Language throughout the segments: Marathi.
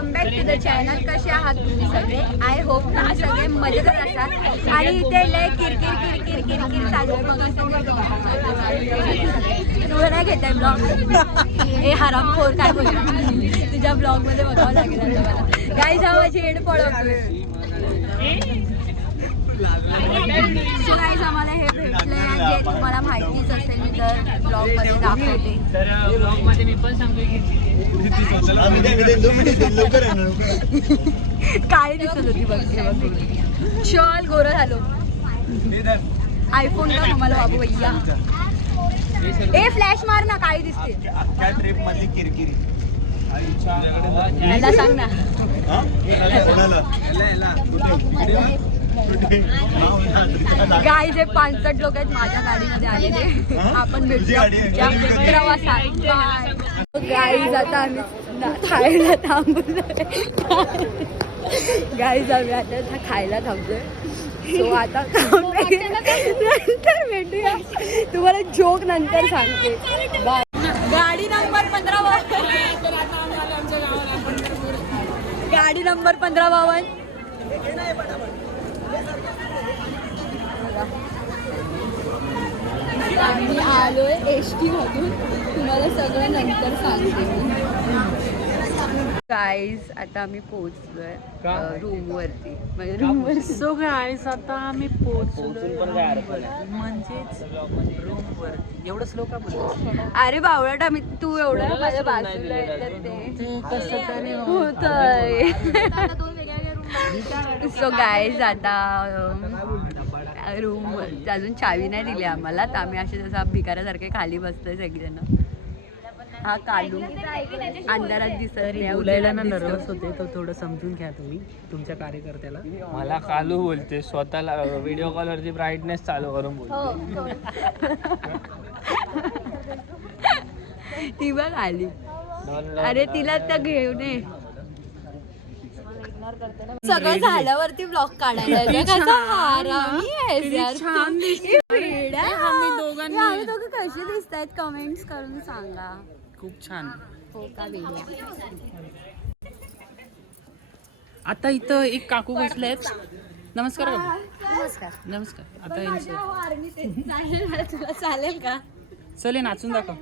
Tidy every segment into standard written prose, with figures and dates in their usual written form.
Welcome back to the channel. कसे आहात तुम्ही सगळे? आय होप ना सगळे मजेत असाल. आणि इथे लय किरकिर किरकिर किरकिर चालू तुला नाही घेताय ब्लॉग? हे हरामखोर काय बोलतो तुझ्या ब्लॉग मध्ये बघावं लागेल आता मला. गाईज हा माझी हेड पळवतोय. सो गाईज आम्हाला हे भेटले जे तुम्हाला माहितीच असेल. मी तर ब्लॉग मध्ये दाखवते. तर ब्लॉग मध्ये मी पण सांगतो काळी दिसत होती बघ. चल गोरं झालो. आयफोन का तुम्हाला बाबू भैया. ए फ्लॅश मार ना, काळी दिसते. ट्रिप मधली किरकिरी मला सांग ना. गाईज हे 65 लोक आहेत माझ्या गाडीमध्ये आलेले. आपण भेटूया प्रवासात. गाईज आता आम्ही खायला थांबलोय. गाईज आम्ही आता खायला थांबलोय. सो आता नंतर भेटूया. तुम्हाला जोक नंतर सांगते. गाडी नंबर 1552. गाडी नंबर 1552. आम्ही आलोय एसटी मधून. तुम्हाला सगळं नंतर सांगते मी. गाईज आता आम्ही पोहोचलोय रूम वरती. म्हणजे रूम वर. सो गाईस आता आम्ही पोहोचलो म्हणजेच रूम वरती. एवढं स्लो का बोलतो? अरे बावळट आम्ही. तू एवढं माझ्या बाजूला येतात ते कसं तरी होतंय. सो गाईज आता रूम अजून चावी नाही दिली आम्हाला. तर आम्ही असे जसं भिकाऱ्यासारखे खाली बसतोय सगळेजण. हा कालू अंधारात दिसत बोलायला ना नर्वस होते तर थोडं समजून घ्या तुम्ही तुमच्या कार्यकर्त्याला. मला कालू बोलते. स्वतःला व्हिडिओ कॉलवरची ब्राईटनेस चालू करून बोलते. ती बघ आली. अरे तिला तर घेऊन ये. सगळं झाल्यावरती ब्लॉग काढायला आम्ही दोघं कशी दिसत आहेत कमेंट्स करून सांगा. खूप छान. हो का बेड्या. आता इथं एक काकू बसले आहेत. नमस्कार काकू. नमस्कार. नमस्कार. आता यांचं तुला चालेल का? चले नाचून दाखव.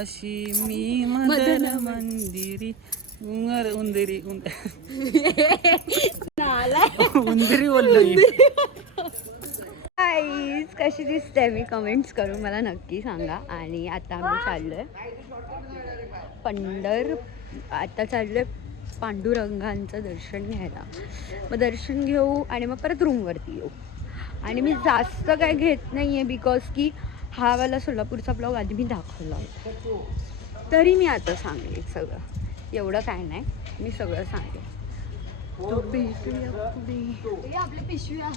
अशी मी मदन मंदिरी उंदरी उंदरी बोललो. गाईज कशी दिसते मी कमेंट्स करून मला नक्की सांगा. आणि आता आम्ही चाललोय आता चाललोय पांडुरंगांचं दर्शन घ्यायला. मग दर्शन घेऊ आणि मग परत रूमवरती येऊ. आणि मी जास्त काय घेत नाही आहे बिकॉज की हा वाला सोलापूरचा ब्लॉग आधी मी दाखवला होता. तरी मी आता सांगेन सगळं. एवढं काय नाही, मी सगळं सांगेन. आपली पिशव्या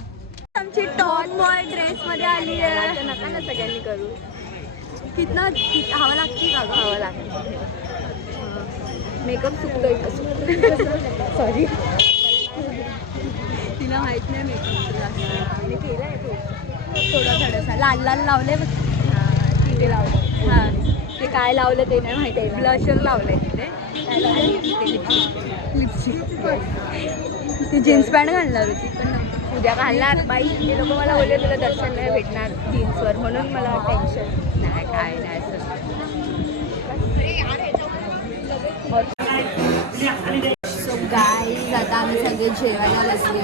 आमची टॉप बॉय ड्रेस मध्ये आली आहे. नका ना सगळ्यांनी करू. कितना हवा लागते का? हवा लागते. मेकअप चुकतोय का? सॉरी तिला माहित नाही मेकअप. मी केला आहे थोडा थोडासा. लाल लाल लावले. तिथे लावलं. हां ते काय लावलं ते नाही माहिती आहे. ब्लशर लावलंय तिथे. लिपस्टिक. ती जीन्स पॅन्ट घालणार होती पण उद्या घालणार. बाई ते लोक मला बोलले तुला दर्शन नाही भेटणार जीन्सवर म्हणून मला टेन्शन नाही. काय नाही असं. सो गाईज आता आम्ही सगळे जेवायला बसले.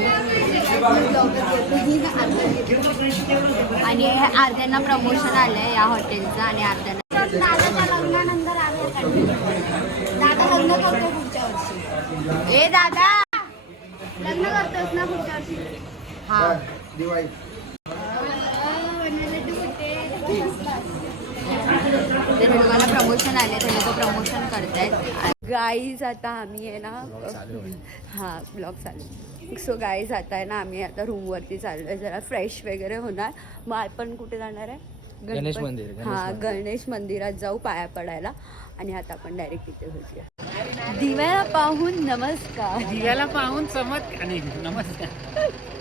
आणि अर्ध्यांना प्रमोशन आलंय या हॉटेलचं आणि अर्ध्यांना लग्नानंतर दादा लग्न करतो पुढच्या वर्षी. ए दादा लग्न करतोस ना पुढच्या वर्षी? हा दिवाळी. मला प्रमोशन आले ते लोक प्रमोशन करतायत. गाईज आता आम्ही आहे ना हां ब्लॉग चालू. सो गाईज आता आहे ना आम्ही आता रूमवरती चाललो आहे. जरा फ्रेश वगैरे होणार. मग आपण कुठे जाणार आहे? गणेश मंदिर. हां गणेश मंदिरात जाऊ पाया पडायला. आणि आता आपण डायरेक्ट तिथे भेटूया. दिव्याला पाहून नमस्कार. दिव्याला पाहून चमत्कार. नमस्कार.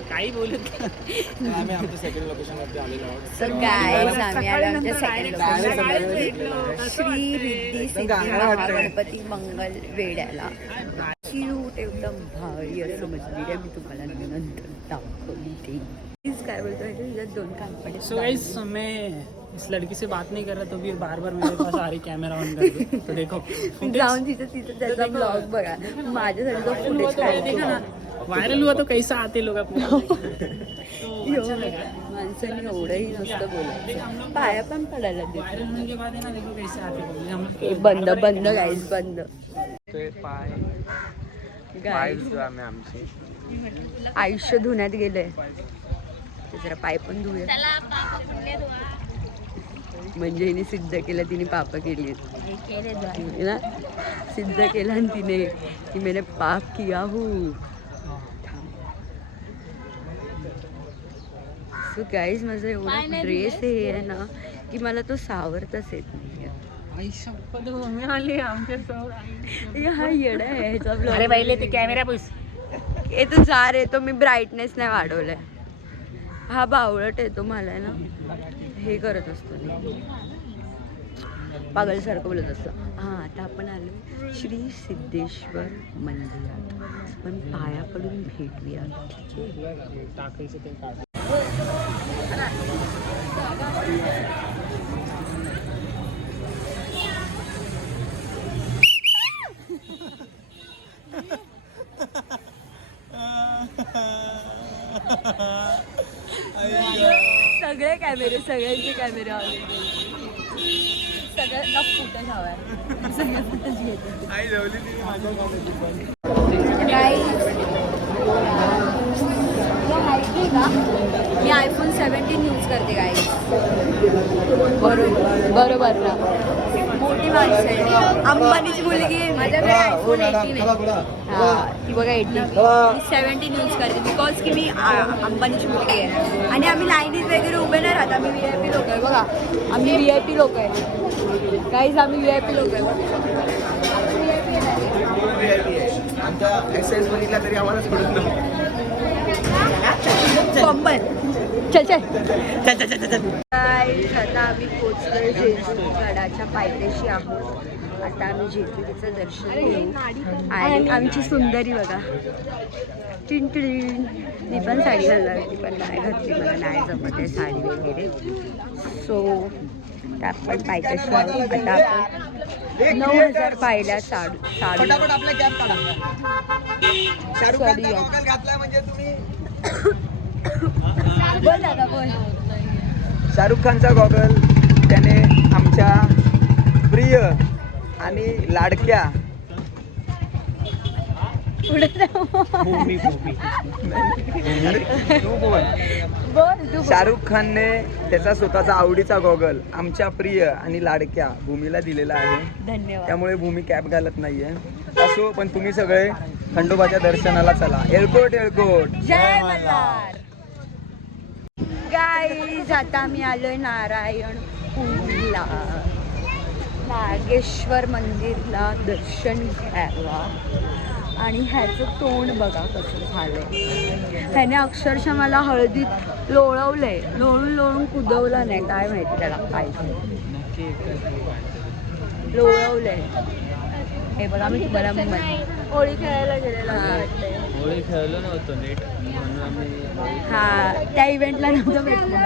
काही बोलत आम्ही आमच्या सेकंड लोकेशन वरती आलेलो आहोत. तर गाईज आम्ही आलो आमच्या सेकंड लोकेशन श्री रिद्धी सिद्धी महागणपती मंगल वेड्याला. क्यूट एकदम भारी असं मंदिर आहे. मी तुम्हाला नंतर दाखवते. प्लीज काय बोलतोय तुझ्यात 2 काम पडे. सो गाइस मैं इस लड़की से बात नहीं कर रहा तो भी बार बार मेरे पास आ रही कैमरा ऑन कर तो देखो जाऊन तिथं त्याचा ब्लॉग बघा. माझ्यासाठी तो फुटेज देखा ना वायरल हुआ तो कैसा आते लोग अपने माणसाने एवढंही नसतं बोलायचं. पाया पण पडायला देत. वायरल होने के बाद है ना देखो कैसे आते लोग हम ए, बंद बंद गाईज बंद. तो पाय गाईज आम्ही आमचे आयुष्य धुण्यात गेलंय. ते जरा पाय पण धुया. म्हणजे हिने सिद्ध केलं तिने पाप केली ना. सिद्ध केलं आणि तिने की मैंने पाप किया हूँ. सो गाईज माझं एवढा ड्रेस आहे ना की मला तो सावरताच येत नाही. आली आमच्या हा येडा आहे ह्याचा अरे ब्लॉग. पहिले ते कॅमेरा पुस हे तू जा रे. तो मी ब्राईटनेस नाही वाढवलाय. हा बावळट आहे तो. मला ना हे करत असतो पागलसारखं बोलत असतं. हां आता आपण आलो श्री सिद्धेश्वर मंदिरात. पण पाया पडून भेटूया. ठीक आहे. टाकायचं ते काढ. सगळे कॅमेरे सगळ्यांचे कॅमेरे आले. सगळ्यांना फुटेज हवा आहे. सगळे फुटेज घेते. आई जवली ती माझ्या गावाची पण. मी iPhone 17 यूज करते गाईज. बरोबर ना. मोठी माणसं आहे. अंबानीची मुलगी आहे. माझ्याकडे iPhone 18 आहे. हां ती बघा 18. मी 17 यूज करते बिकॉज की मी अंबानीची मुलगी आहे. आणि आम्ही लाईनीत वगैरे उभे नाही राहत. आम्ही VIP लोक आहे. बघा आम्ही VIP लोक आहे. गाईज आम्ही VIP लोक आहे. आमच्या एक्सरसाइज बघितला तरी आम्हाला सोडून नव्हतं. पंबन चल चल गाईज आता आम्ही पोचलोय जेजुरी गडाच्या पायथ्याशी आहोत. आता आम्ही जेजुरीचं दर्शन घेऊ. आणि आमची सुंदरी बघा टिंटिन. मी पण साडी घालणार होती पण नाही घातली. मला नाही जमत आहे साडी वगैरे. सो आपण पायथ्याशी आहोत. आता आपण 9,000 पाहिल्या साडी. फटाफट आपल्या कॅप काढा. शाहरुख खानचा गॉगल घातलाय म्हणजे तुम्ही. बोल दादा बोल. शाहरुख खानचा गॉगल त्याने आमच्या प्रिय आणि लाडक्या पुढे भूमी बोल तू. शाहरुख खानने त्याचा स्वतःचा आवडीचा गॉगल आमच्या प्रिय आणि लाडक्या भूमीला दिलेला आहे. धन्यवाद. त्यामुळे भूमी कॅप घालत नाहीये. असो पण तुम्ही सगळे खंडोबाच्या दर्शनाला चला. एळकोट एळकोट. जय मल्हार. गाईज आता आम्ही आलोय नारायणपूरला. नागेश्वर मंदिरला दर्शन घ्यायला. आणि ह्याचं तोंड बघा कसं झालंय. ह्याने अक्षरशः मला हळदीत लोळवलंय. लोळून लोळून कुदवलं नाही काय माहिती त्याला काय लोळवलंय. हे बघा मी तुम्हाला होळी खेळायला गेलेला होळी खेळलो नव्हतो नीट म्हणून आम्ही. हा त्या इव्हेंटला नव्हतं भेटलं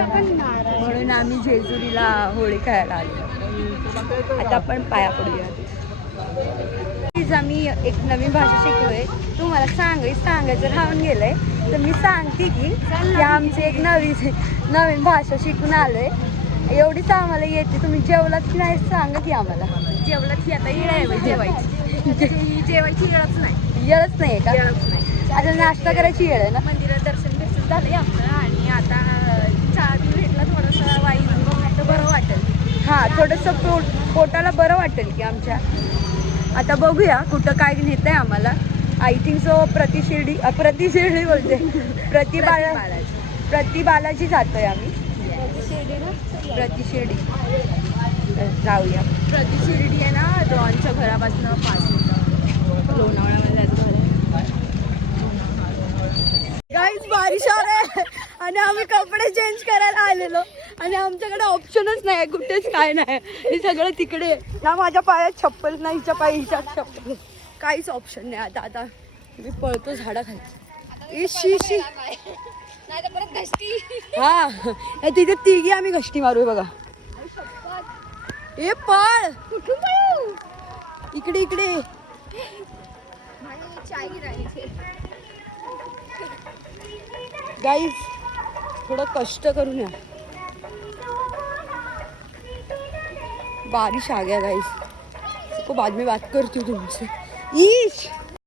म्हणून आम्ही जेजुरीला होळी खेळायला आलो. आता आपण पाया पडूया. आम्ही एक नवीन भाषा शिकलोय. तुम्हाला सांगायचं राहून गेलंय तर मी सांगते की आमची एक नवीन भाषा शिकून आलोय. एवढीच आम्हाला येते. तुम्ही जेवलात की नाही सांगा की आम्हाला. जेवलात की आता येळ आहे जेवायची. जेवायची येळच नाही. येळच नाही का? येळच नाही. आता नाश्ता करायची येळ आहे ना. मंदिरात दर्शन बिर्शन झालंय आपलं आणि आता चहा बी भेटला थोडंसं वाईट तर बरं वाटेल. हां थोडंसं पोटाला बरं वाटेल की आमच्या. आता बघूया कुठं काय नेत आहे आम्हाला. आय थिंक सो प्रतिशिर्डी बोलते प्रतिबालाजी जातोय आम्ही. प्रतिशिर्डी जाऊया. प्रतिशिर्डी आहे ना ड्रॉनच्या घरापासून 5 मिनिटं. लोणावळ्यामध्ये जायचं झालं. गाईज बारिश आ रही आणि आम्ही कपडे चेंज करायला आलेलो आणि आमच्याकडे ऑप्शनच नाही कुठेच काय नाही हे सगळं तिकडे ना माझ्या पायात चप्पल नाही हिच्या पाय हिच्यात चप्पल काहीच ऑप्शन नाही आता मी पळतो झाडाखाली शी शी हा तिथे तिघी आम्ही घष्टी मारू बघा ए पळ इकडे इकडे गाईज थोडं कष्ट करून या बारिश आ गया गाइस इसको बाद में बात करती हूँ तुमसे ईश